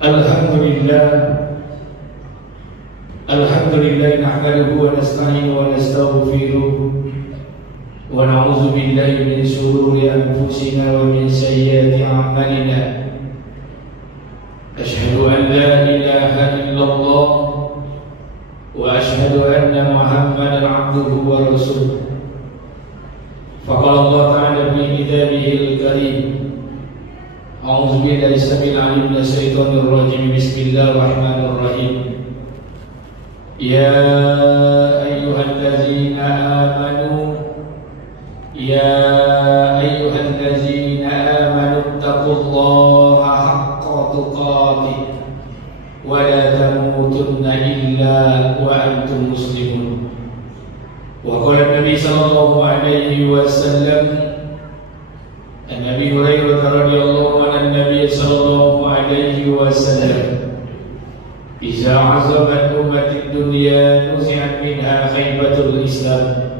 Alhamdulillah nahmaduhu wa nasta'inu wa nastaghfiruh wa na'udzu billahi min shururi anfusina wa min sayyiati a'malina. Asyhadu an la ilaha illallah wa asyhadu anna Muhammadan 'abduhu wa rasuluh. Faqala Allah ta'ala fi kitabihil karim. A'udzu billahi samil 'alim minasy syaithanir rajim. Bismillahirrahmanirrahim. Ya ayyuhallazina amanu taqullaha haqqa tuqatih wa la tamutunna illa wa antum muslimun. Wa qala Nabi sallallahu alaihi wasallam, An-Nabi Hurairah radhiyallahu anhu, Nabi sallallahu alaihi wasallam, Iza azamat umatid dunya nuzi'at minha khaybatul Islam,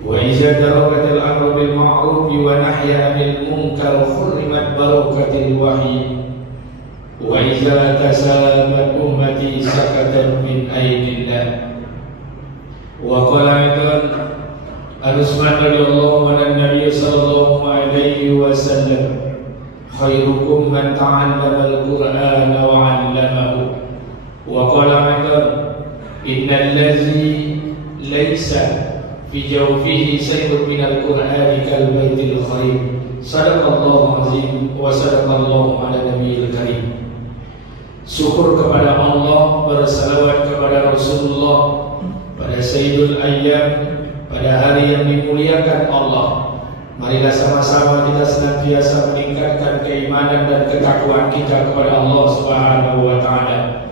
wa iza darakatil amru bil ma'ruf wa nahya 'anil munkar hurrimat barakatil wahyi, wa iza tasabat ummati sakatan min aidillah. Wa qala aidan Al-Usman radhiyallahu anhu, Nabi sallallahu alaihi wasallam, khairukum man ta'allama al-Qur'ana wa 'allamahu. Wa qala aidan innal ladzi laysa fi jawfihi shay'un minal qur'ani kal baitil khair. Sadaqallahu azim wa sadaqallahu ala nabiyil karim. Syukur kepada Allah, bersalawat kepada Rasulullah pada Sayyidul Ayyam, pada hari yang dimuliakan Allah. Marilah sama-sama kita senantiasa meningkatkan keimanan dan ketakwaan kita kepada Allah Subhanahu wa taala.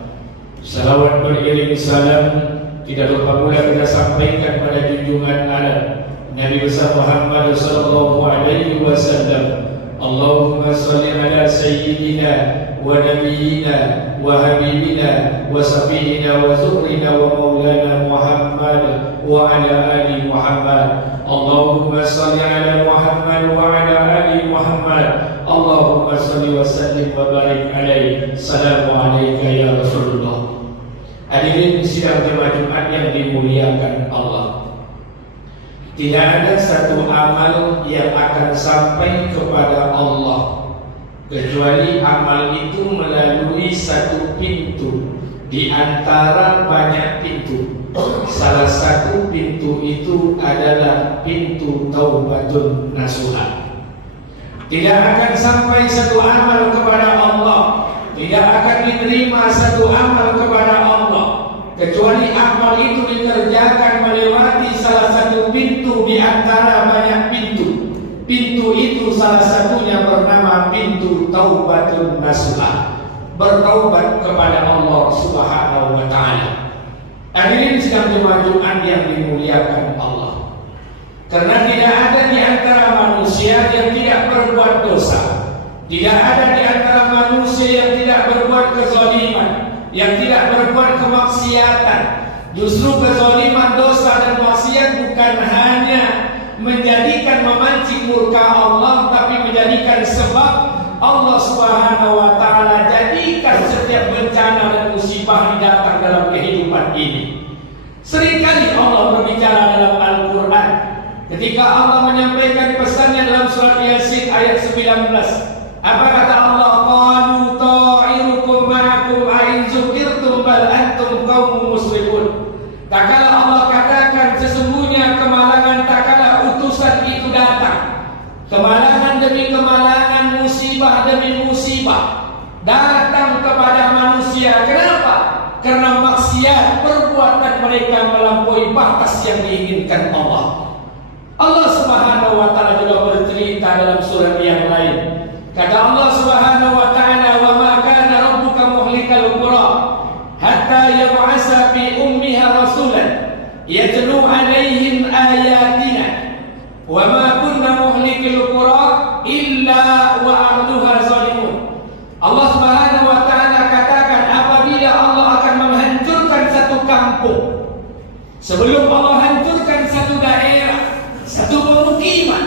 Salawat beriring salam tidak lupa pula kita sampaikan pada junjungan alam Nabi besar Muhammad sallallahu alaihi wasallam. Allahumma shalli ala sayyidina wa nabiyyina wa habibina wa safiyina wa zuhrina wa maulana Muhammad wa ala ali Muhammad. Allahumma shalli ala Muhammad wa ala ali Muhammad. Allahumma shalli wa sallim wa barik alaihi. Assalamu alayka ya Rasulullah. Hadirin sidang jemaah Jumat yang dimuliakan Allah, tidak ada satu amal yang akan sampai kepada Allah kecuali amal itu melalui satu pintu di antara banyak pintu. Salah satu pintu itu adalah pintu taubatun nasuha. Tidak akan sampai satu amal kepada Allah, tidak akan diterima satu amal kepada Allah kecuali amal itu dikerjakan melewati salah satu pintu di antara banyak pintu. Pintu itu salah satunya bernama pintu taubatun nasuha, bertaubat kepada Allah Subhanahu wa taala. Hadirin sidang jemaah Jumat yang dimuliakan Allah, karena tidak ada di antara manusia yang tidak berbuat dosa, tidak ada di antara manusia yang tidak berbuat kezaliman, yang tidak berbuat kemaksiatan. Justru kezaliman, dosa dan maksiat bukan hanya menjadikan memancing murka Allah, tapi menjadikan sebab Allah Subhanahu wa taala jadikan setiap bencana dan musibah datang dalam kehidupan ini. Seringkali Allah berbicara dalam Al-Quran ketika Allah menyampaikan pesannya dalam surat Yasin ayat 19. Apa kata Allah? Qalu ta'irukum ma'akum a'in zukirtum bal antum qaumun muslimun. Tak kala Allah katakan sesungguhnya kemalangan tak kala utusan itu datang, kemalangan demi kemalangan, musibah demi musibah datang kepada manusia. Kenapa? Karena maksiat, perbuatan mereka melampaui batas yang diinginkan Allah. Allah Subhanahu wa taala juga bercerita dalam surat yang lain. Kata Allah Subhanahu wa taala, "Wa ma kana rabbuka muhlikal qura hatta yab'asa fi ummiha rasulan yatlu 'alaihim ayatina wa ma kunna muhlikil qura illa wa ahluha zalimun." Allah Subhanahu wa taala katakan, apabila Allah akan menghancurkan satu kampung, sebelum Allah hancurkan satu daerah, satu pemukiman,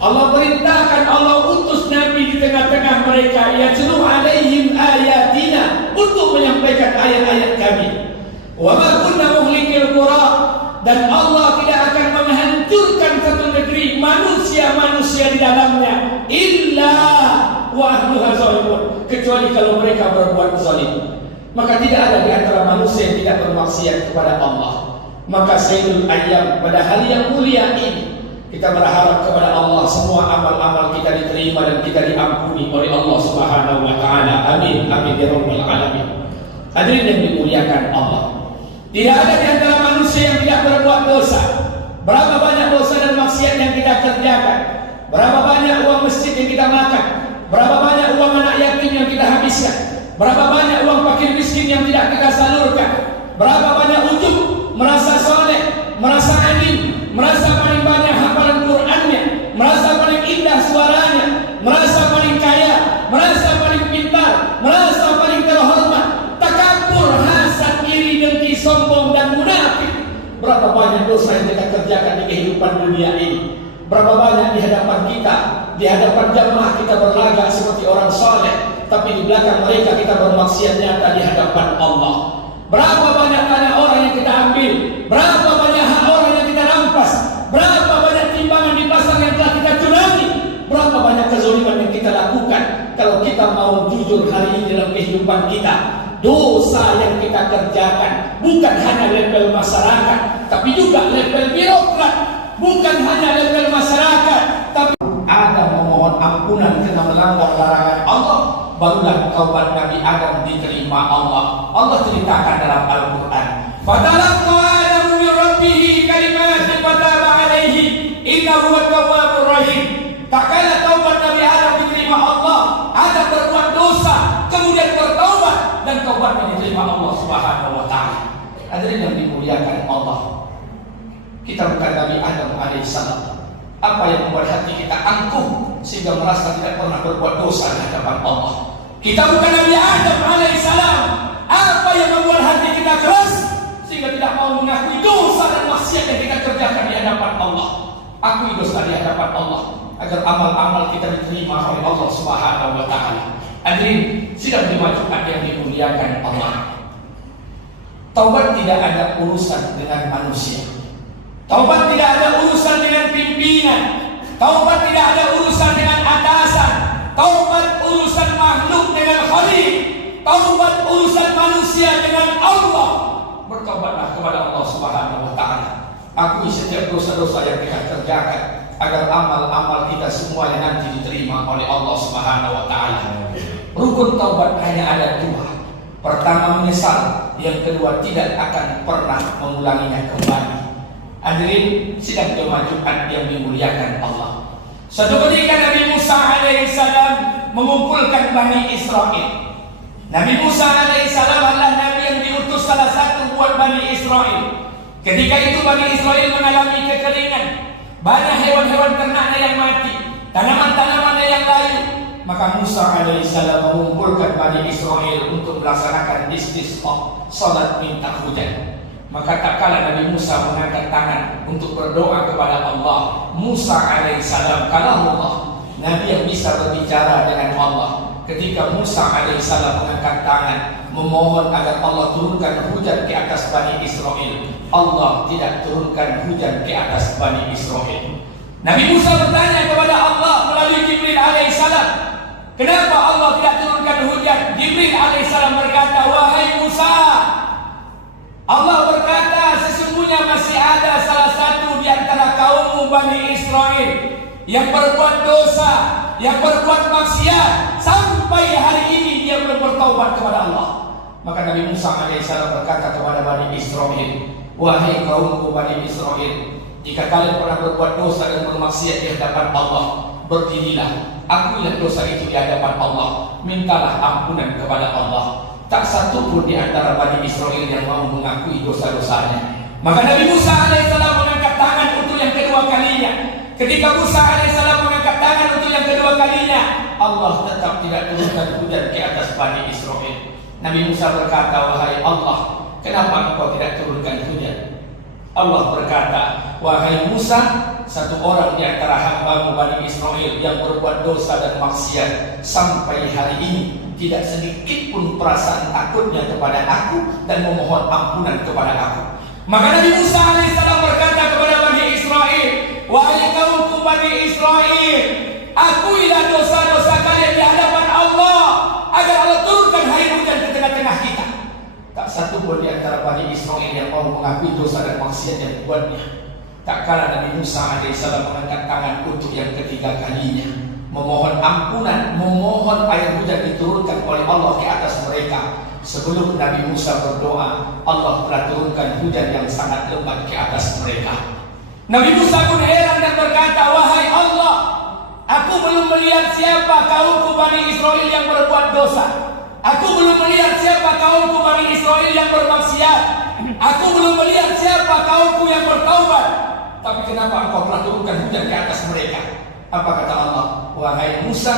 Allah perintahkan, Allah utus Nabi di tengah-tengah mereka, yatlu alaihim ayati, menyampaikan ayat-ayat kami. Wa ma kunna muhlikil qura, dan Allah tidak akan menghancurkan satu negeri manusia-manusia di dalamnya illa wa ahluha zalimun, kecuali kalau mereka berbuat zalim. Maka tidak ada di antara manusia yang tidak bermaksiat kepada Allah. Maka Sayyidul Ayyam, pada hari yang mulia ini, kita berharap kepada Allah semua amal-amal kita diterima dan kita diampuni oleh Allah Subhanahu wa taala. Amin amin ya rabbal alamin. Hadirin yang dimuliakan Allah, tidak ada di antara manusia yang tidak berbuat dosa. Berapa banyak dosa dan maksiat yang kita kerjakan, berapa banyak uang masjid yang kita makan, berapa banyak uang anak yatim yang kita habiskan, berapa banyak uang fakir miskin yang tidak kita salurkan, berapa banyak ujub, merasa soleh, merasa alim, merasa paling banyak hafalan Qur'annya, merasa paling indah suaranya, merasa paling kaya, merasa paling pintar, merasa paling terhormat, takabur, hasad, iri, dengki, sombong dan munafik. Berapa banyak dosa yang kita kerjakan di kehidupan dunia ini. Berapa banyak di hadapan kita, di hadapan jamaah kita berlagak seperti orang saleh, tapi di belakang mereka kita bermaksiat nyata di hadapan Allah. Berapa banyak tanah orang yang kita ambil, berapa banyak hak orang yang kita rampas, berapa banyak timbangan di pasar yang telah kita curangi, berapa banyak kezaliman yang kita lakukan. Kalau kita mau jujur hari ini dalam kehidupan kita, dosa yang kita kerjakan bukan hanya level masyarakat, tapi juga level birokrat. Bukan hanya level masyarakat, tapi Adam memohon ampunan karena melanggar larangan Allah, barulah taubat Nabi Adam diterima Allah. Allah ceritakan dalam Al-Quran, "Fatalaqa Adamu min rabbih kalimatin fataba alaihi innahu huwat tawwabur rahim." Tak kala taubat Nabi Adam diterima Allah, Adam berbuat dosa kemudian bertaubat dan taubatnya diterima Allah Subhanahu wa taala. Hadirin yang dimuliakan Allah, kita bukan Nabi Adam alaihissalam. Apa yang membuat hati kita angkuh sehingga merasa tidak pernah berbuat dosa di hadapan Allah? Kita bukan Nabi Adam alaihissalam. Apa yang membuat hati kita keras sehingga tidak mau mengakui dosa dan maksiat yang kita kerjakan di hadapan Allah? Akui dosa di hadapan Allah agar amal-amal kita diterima oleh Allah Subhanahu wa taala. Hadirin sidang dimajukan yang dimuliakan Allah, taubat tidak ada urusan dengan manusia. Taubat tidak ada urusan dengan pimpinan. Taubat tidak ada urusan dengan atasan. Taubat urusan makhluk dengan Khalik. Taubat urusan manusia dengan Allah. Bertaubatlah kepada Allah Subhanahu wa taala. Akui setiap dosa-dosa yang kita kerjakan agar amal-amal kita semuanya nanti diterima oleh Allah Subhanahu wa taala. Rukun taubat hanya ada dua. Pertama menyesal, yang kedua tidak akan pernah mengulanginya kembali. Hadirin sidang jemaah Jumat yang dimuliakan Allah, suatu ketika Nabi Musa alaihissalam mengumpulkan Bani Israel. Nabi Musa alaihissalam adalah Nabi yang diutus salah satu buat Bani Israel. Ketika itu Bani Israel mengalami kekeringan, banyak hewan-hewan ternaknya yang mati, tanaman-tanamannya yang layu. Maka Musa alaihissalam mengumpulkan Bani Israel untuk melaksanakan istisqa, salat minta hujan. Maka tak kala Nabi Musa mengangkat tangan untuk berdoa kepada Allah, Musa alaihissalam kalamullah, Nabi yang bisa berbicara dengan Allah. Ketika Musa alaihissalam mengangkat tangan memohon agar Allah turunkan hujan ke atas Bani Israel, Allah tidak turunkan hujan ke atas Bani Israel. Nabi Musa bertanya kepada Allah melalui Jibril alaihissalam, kenapa Allah tidak turunkan hujan? Jibril alaihissalam berkata, wahai Musa, Allah berkata, sesungguhnya masih ada salah satu di antara kaummu Bani Israel yang berbuat dosa, yang berbuat maksiat, sampai hari ini dia belum bertaubat kepada Allah. Maka Nabi Musa alaihissalam berkata kepada Bani Israel, wahai kaumku Bani Israel, jika kalian pernah berbuat dosa dan bermaksiat di hadapan Allah, berdirilah, akuilah dosa itu di hadapan Allah, mintalah ampunan kepada Allah. Tak satu pun di antara Bani Israel yang mau mengakui dosa-dosanya. Maka Nabi Musa alaihissalam mengangkat tangan untuk yang kedua kalinya. Ketika Musa alaihissalam mengangkat tangan untuk yang kedua kalinya, Allah tetap tidak turunkan hujan ke atas Bani Israel. Nabi Musa berkata, wahai Allah, kenapa engkau tidak turunkan hujan? Allah berkata, wahai Musa, satu orang di antara hamba-Mu Bani Israel yang berbuat dosa dan maksiat sampai hari ini tidak sedikit pun perasaan takutnya kepada aku dan memohon ampunan kepada aku. Maka Nabi Musa alaihissalam berkata kepada Bani Israel, wahai kaumku Bani Israel, akuilah dosa-dosa kalian di hadapan Allah agar Allah turunkan air hujan ke tengah-tengah kita. Tak satu pun di antara Bani Israel yang mau mengakui dosa dan maksiat yang dibuatnya. Tak kala Nabi Musa alaihissalam mengangkat tangan untuk yang ketiga kalinya, memohon ampunan, memohon air hujan diturunkan oleh Allah ke atas mereka. Sebelum Nabi Musa berdoa, Allah telah turunkan hujan yang sangat lebat ke atas mereka. Nabi Musa pun heran dan berkata, wahai Allah, aku belum melihat siapa kaumku Bani Israel yang berbuat dosa. Aku belum melihat siapa kaumku Bani Israel yang bermaksiat. Aku belum melihat siapa kaumku yang bertaubat. Tapi kenapa engkau telah turunkan hujan ke atas mereka? Apa kata Allah? Wahai Musa,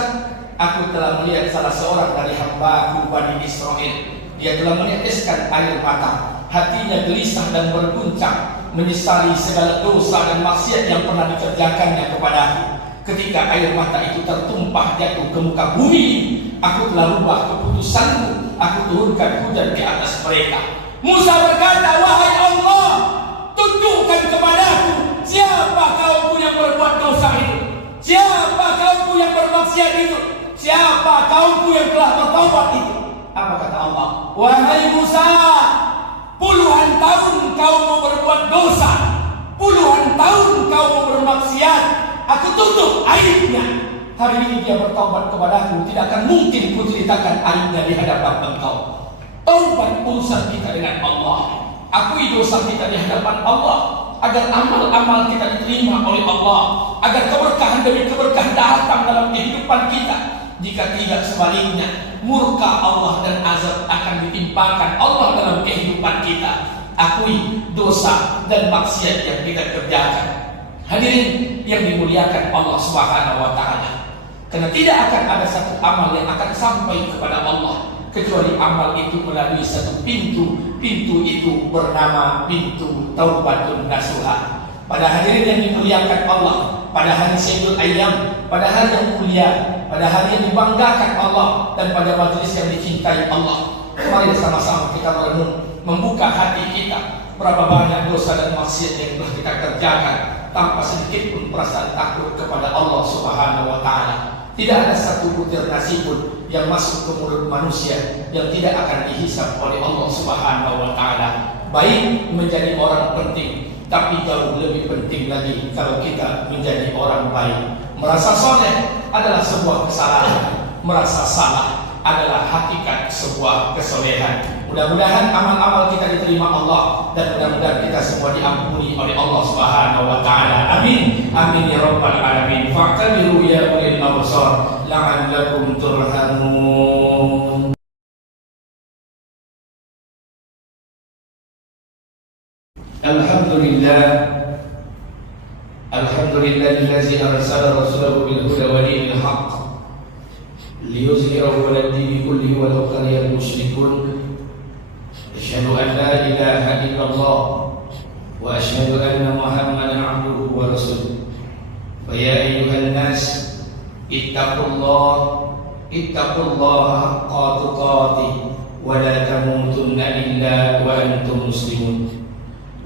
aku telah melihat salah seorang dari hamba-Ku Bani Israel. Dia telah meneteskan air mata, hatinya gelisah dan berguncang, menyesali segala dosa dan maksiat yang pernah dikerjakannya kepadaku. Ketika air mata itu tertumpah jatuh ke muka bumi, aku telah ubah keputusanku, aku turunkan hujan ke atas mereka. Musa berkata, wahai Allah, tunjukkan kepadaku siapa kaumku yang berbuat dosa itu, siapa kaumku yang bermaksiat itu, siapa kaumku yang telah bertaubat itu. Apa kata Allah? Wahai Musa, puluhan tahun kaummu berbuat dosa, puluhan tahun kaummu bermaksiat, aku tutup aibnya. Hari ini dia bertaubat kepadaku, tidak akan mungkin kuceritakan aibnya di hadapan engkau. Taubat urusan kita dengan Allah, akui dosa kita di hadapan Allah, agar amal-amal kita diterima oleh Allah, agar keberkahan demi keberkahan datang dalam kehidupan kita. Jika tidak sebaliknya, murka Allah dan azab akan ditimpakan Allah dalam kehidupan kita. Akui dosa dan maksiat yang kita kerjakan. Hadirin yang dimuliakan Allah Subhanahu wa taala. Karena tidak akan ada satu amal yang akan sampai kepada Allah kecuali amal itu melalui satu pintu. Pintu itu bernama pintu taubatun nasuha. Pada hadirin yang dimuliakan Allah, pada hari Sayyidul Ayyam, pada hari yang mulia, pada hari yang dibanggakan Allah, dan pada majelis yang dicintai Allah, mari sama-sama kita merenung, membuka hati kita. Berapa banyak dosa dan maksiat yang telah kita kerjakan tanpa sedikit pun perasaan takut kepada Allah Subhanahu wa taala. Tidak ada satu butir nasi pun yang masuk ke mulut manusia yang tidak akan dihisab oleh Allah Subhanahu wa taala. Baik menjadi orang penting, tapi jauh lebih penting lagi kalau kita menjadi orang baik. Merasa soleh adalah sebuah kesalahan, merasa salah adalah hakikat sebuah kesolehan. Mudah-mudahan amal-amal kita diterima Allah, dan mudah-mudahan kita semua diampuni oleh Allah Subhanahu wa taala. Amin. Amin ya rabbal alamin. Fa'tabiru ya ulil absar la'allakum turhamun. Alhamdulillahillazi arsala rasulahu bil huda wa dinil haqq liyuzhirahu 'ala ad-dini kullihi walau karihal musyrikun. Asyhadu an la ilaha illallah wa asyhadu anna Muhammadan 'abduhu wa rasuluh. Fa ya ayyuhan nas ittaqullaha haqqa tuqatih wa la tamutunna illa wa antum muslimun.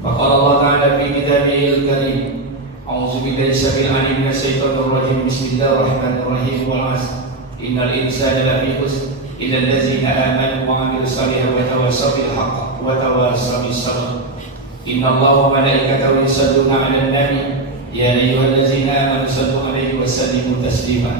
Faqala Allah ta'ala fi kitabihil karim, a'udzu billahi samil 'alim minasy syaithanir rajim. Bismillahirrahmanirrahim. Wal 'asr innal insana lafi khusr illa allazina amanu wa 'amilus solihati wa tawassaw bil haqq wa tawassaw bis sabr. Innallaha wa malaikatahu yusalluna 'alan nabi ya ayyuhallazina amanu sallu 'alaihi wa sallimu taslima.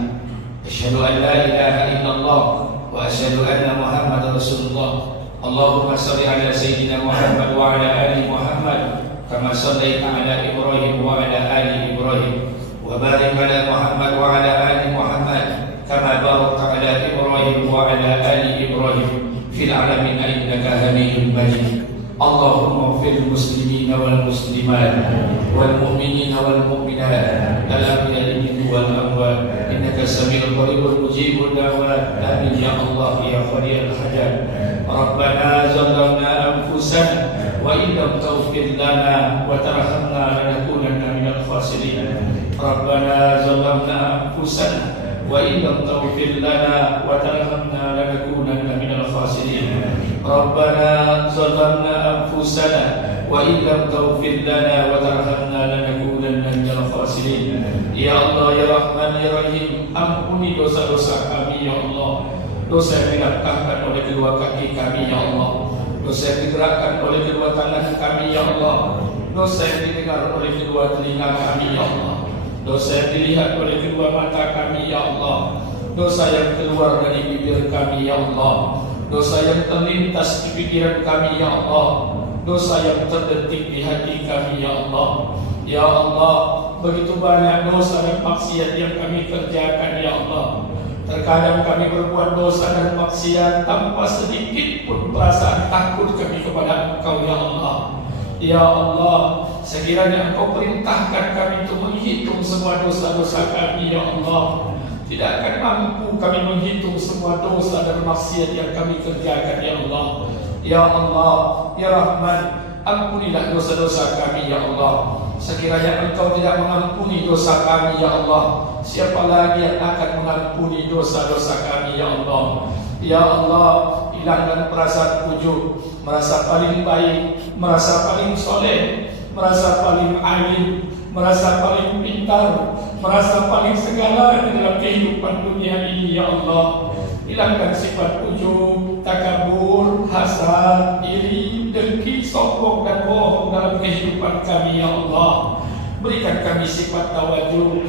Asyhadu an la ilaha illallah wa asyhadu anna Muhammadar Rasulullah. Allahumma shalli ala sayyidina Muhammad wa ala ali Muhammad kama shallaita ala Ibrahim wa ala ali Ibrahim wa barik ala Muhammad wa ala ali Muhammad kama barakta ala Ibrahim wa ala ali Ibrahim fil alamin innaka Hamidum Majid. Allahumma ighfir lil muslimina wal muslimat wal mu'minina wal mu'minat al ahya'i minhum wal amwat innaka samiul qaribul mujibud da'wat. Amin ya Allah ya qariyal hajat. Rabbana zalamna anfusana wa in lam taghfir lana wa tarhamna lanakunanna minal khasirin. Rabbana zalamna anfusana wa in lam taghfir lana wa tarhamna lanakunanna lanakunanna minal khasirin. Rabbana zalamna anfusana wa in lam taghfir lana wa tarhamna lanakunanna minal khasirin. Ya Allah, ya Rahman, ya Rahim, ampuni dosa-dosa kami ya Allah. Dosa yang dilangkahkan oleh kedua kaki kami ya Allah, dosa yang digerakkan oleh kedua tangan kami ya Allah, dosa yang didengar oleh kedua telinga kami ya Allah, dosa yang dilihat oleh kedua mata kami ya Allah, dosa yang keluar dari bibir kami ya Allah, dosa yang terlintas di pikiran kami ya Allah, dosa yang terdetik di hati kami ya Allah. Ya Allah, begitu banyak dosa dan maksiat yang kami kerjakan ya Allah. Terkadang kami berbuat dosa dan maksiat tanpa sedikit pun perasaan takut kami kepada Engkau ya Allah. Ya Allah, sekiranya Engkau perintahkan kami untuk menghitung semua dosa-dosa kami ya Allah, tidak akan mampu kami menghitung semua dosa dan maksiat yang kami kerjakan ya Allah. Ya Allah, ya Rahman, ampunilah dosa-dosa kami ya Allah. Sekiranya Engkau tidak mengampuni dosa kami ya Allah, siapa lagi yang akan mengampuni dosa-dosa kami ya Allah. Ya Allah, hilangkan perasaan ujub, merasa paling baik, merasa paling soleh, merasa paling alim, merasa paling pintar, merasa paling segala di dalam kehidupan dunia ini ya Allah. Hilangkan sifat ujub, takabur, hasad, iri, dengki, sombong dan bohong dalam kehidupan kami ya Allah. Berikan kami sifat tawadhu,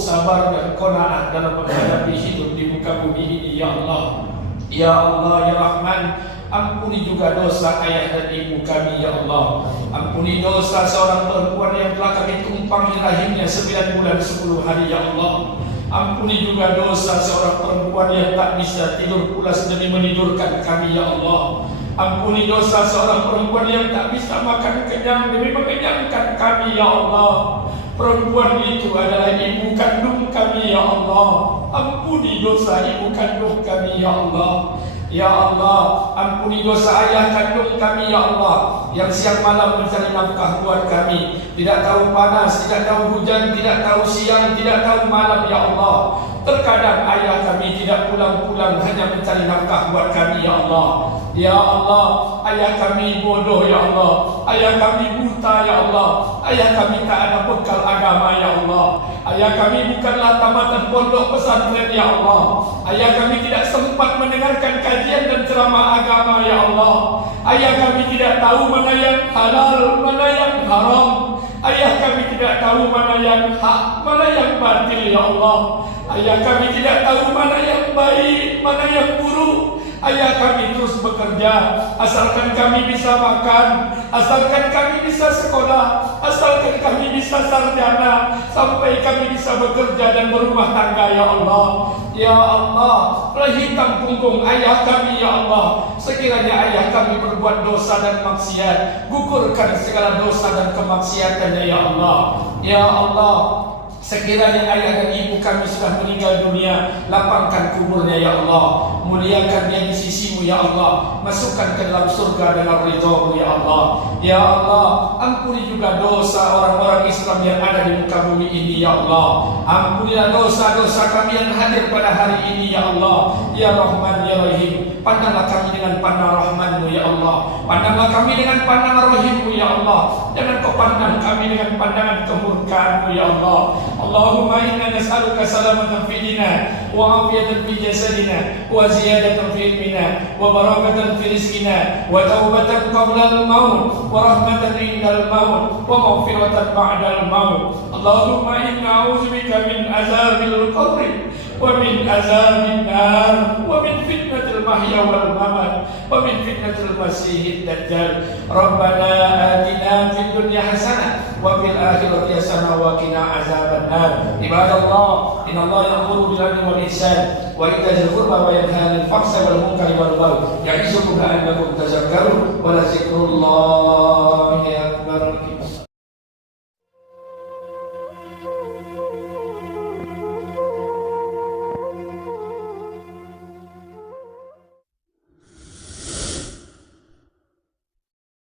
sabar dan qanaah dalam menghadapi hidup di muka bumi ini ya Allah. Ya Allah, ya Rahman, ampuni juga dosa ayah dan ibu kami ya Allah. Ampuni dosa seorang perempuan yang telah kami tumpangi rahimnya 9 bulan 10 hari ya Allah. Ampuni juga dosa seorang perempuan yang tak bisa tidur pulas demi menidurkan kami ya Allah. Ampuni dosa seorang perempuan yang tak bisa makan kenyang demi mengenyangkan kami ya Allah. Perempuan itu adalah ibu kandung kami ya Allah. Ampuni dosa ibu kandung kami ya Allah. Ya Allah, ampuni dosa ayah kandung kami ya Allah, yang siang malam mencari nafkah buat kami, tidak tahu panas, tidak tahu hujan, tidak tahu siang, tidak tahu malam ya Allah. Terkadang ayah kami tidak pulang-pulang hanya mencari nafkah buat kami ya Allah. Ya Allah, ayah kami bodoh ya Allah, ayah kami buta ya Allah, ayah kami tak ada bekal agama ya Allah. Ayah kami bukanlah tamatan pondok pesantren ya Allah. Ayah kami tidak sempat mendengarkan kajian dan ceramah agama ya Allah. Ayah kami tidak tahu mana yang halal, mana yang haram. Ayah kami tidak tahu mana yang hak, mana yang batil ya Allah. Ayah kami tidak tahu mana yang baik, mana yang buruk. Ayah kami terus bekerja, asalkan kami bisa makan, asalkan kami bisa sekolah, asalkan kami bisa sarjana, sampai kami bisa bekerja dan berumah tangga ya Allah. Ya Allah, hitam punggung ayah kami ya Allah. Sekiranya ayah kami berbuat dosa dan maksiat, gugurkan segala dosa dan kemaksiatannya ya Allah. Ya Allah, sekiranya ayah dan ibu kami sudah meninggal dunia, lapangkan kuburnya ya Allah. Muliakan dia di sisimu ya Allah. Masukkan ke dalam surga dengan ridhamu ya Allah. Ya Allah, ampuni juga dosa orang-orang Islam yang ada di muka bumi ini ya Allah. Ampunilah dosa-dosa kami yang hadir pada hari ini ya Allah. Ya Rahman, ya Rahim, pandanglah kami dengan pandang rahmanmu ya Allah. Pandanglah kami dengan pandang rahimmu ya Allah. Jangan kau pandang kami dengan pandangan kemurkaanmu ya Allah. Allahumma inna nas'aluka salamatan fi dinina wa afiyatan fi jasadina wa ziyadatan fi ilmina wa barakatan fi rizqina wa taubatan qabla al-maut wa rahmatan inda al-maut wa maghfiratan ba'da al-maut. Allahumma inna a'udzubika min azabil qabri wa min azabin nar wa min fitnatil mahya wal mamat wa min fitnatil masiihid dajjal. Rabbana atina fid dunya hasanah wa fil akhirati hasanah wa qina azaban nar. Ibadallah, innallaha ya'muru bil 'adli wal ihsan wa ita'i dzil qurba wa yanha 'anil fahsya'i wal munkari wal baghi ya'izukum la'allakum tadhakkarun wa la zikrullah